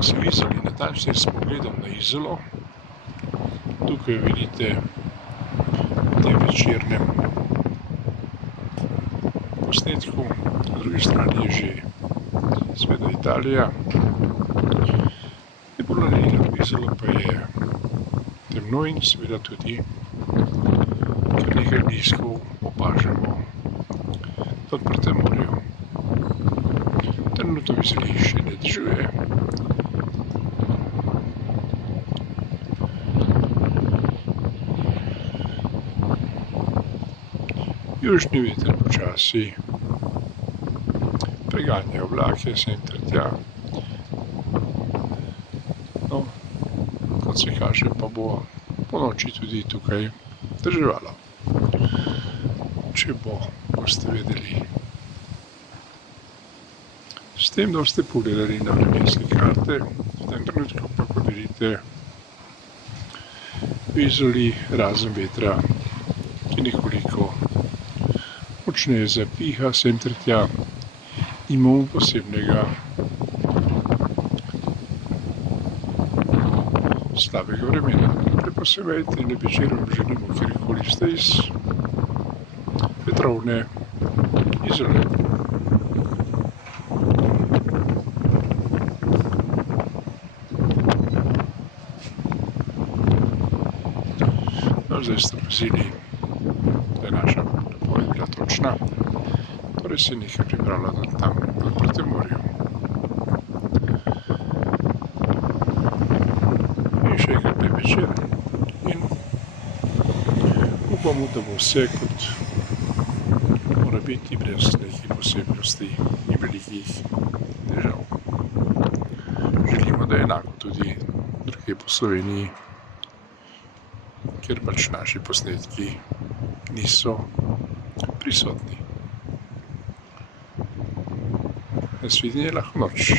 Nahajamo se v Izoli, natančneje s pogledom na Izolo. Tukaj vidite v tem večernem posnetku, na drugi strani je že seveda Italija. Najbolj na Izolo pa je temno in seveda tudi kar nekaj bliskov opažamo v odprtem morju. Trenutno v Izoli še ne dežuje. Južni veter počasi preganja oblake sem ter tja. No, kot se kaže, pa bo ponoči tudi tukaj deževalo. Če boste vedeli. S tem, da boste pogledali na vremenske karte, v tem trenutku pa, kot vidite, v Izoli razen vetra, ki nekoliko močneje zapiha sem ter tja, imamo posebnega slabega vremena. Lepo se vejte in lep večer vam želimo, kjerkoli ste iz vetrovne Izole. No, zdaj ste opazili, da je naša napoved bila točna, torej se nekaj pripravlja tam v odprtem morju. In še enkrat lep večer in upamo, da bo vse kot mora biti brez nekih posebnosti in velikih težav. Želimo, da je enako tudi drugje po Sloveniji, ker pač naši posnetki niso prisotni. Nasvidenje, lahko noč.